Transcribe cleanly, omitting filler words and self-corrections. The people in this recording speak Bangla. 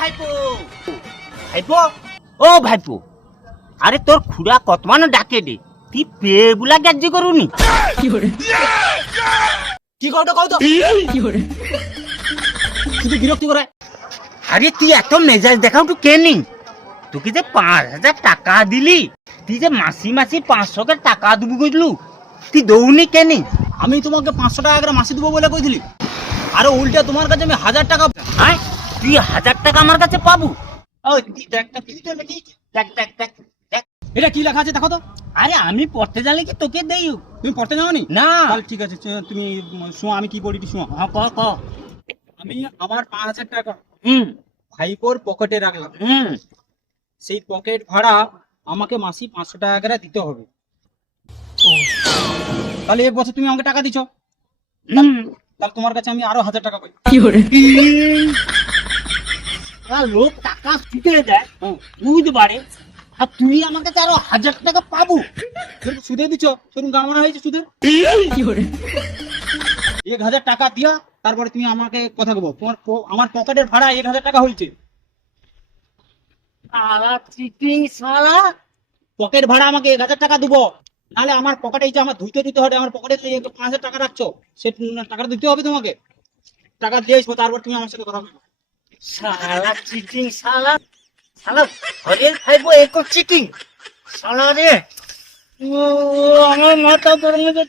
ভাইপো ভাইপো ও ভাইপো, আরে তোর খুড়া কত মানে ডাকে দে, তুই পেগুলা গ্যাজি করুনি কি করতে কও তো শুধু বিরক্তি করে। আরে তুই এত মেজাজ দেখাও তো কেনি, তোকে যে 5,000 টাকা দিলি, তুই যে মাসি মাসি 500 করে টাকা দেবো বুঝলু, তুই দৌনি কেনি? আমি তোমাকে 500 টাকা করে মাসি দেবো বলে কইছিলি, আরে উল্টা তোমার কাছে আমি 1000 টাকা। হ্যাঁ, তুই 1000 টাকা আমার কাছে পাবো? ও তুই দেখ দেখ দেখ দেখ দেখ, এটা কি লেখা আছে দেখো তো। আরে আমি পড়তে জানলে কি তোকে দেই? তুমি পড়তে যাওনি? না। তাহলে ঠিক আছে, তুমি শোনো আমি কি পড়ি শোনো। হ্যাঁ ক ক। আমি আমার 5000 টাকা হুম ভাইপোর পকেটে রাখলাম, হুম সেই পকেট ভাড়া আমাকে মাসি 500 টাকা করে দিতে হবে। তাহলে 1 বছর তুমি আমাকে টাকা দিছো, হুম। তাহলে তোমার কাছে আমি আরো 1000 টাকা পাই। লোক টাকা ছুটে দেয় বুঝবারে, আর তুই আমার কাছে আরো 1000 টাকা পাবো? সুদে দিছো, সেরকম গামনা হয়েছে সুদে। 1000 টাকা দিয়া তারপরে তুমি আমাকে কথা বলবো, তোমার আমার পকেটের ভাড়া 1000 টাকা হয়েছে। শালা চিটিং শালা। পকেট ভাড়া আমাকে 1000 টাকা দিবো, নাহলে আমার পকেটে এই যে আমার ধুইতে দিতে হবে, আমার পকেটে 5000 টাকা রাখছো, সে টাকাটা দিতে হবে তোমাকে। টাকা দিয়ে আসবো, তারপর তুমি আমার সাথে কথা বলবো। শালা চিটিং শালা, শালা ঘরের খাইবো এক চিটিং শালা রে। ও আমার মাথা গরম হয়ে গেছে।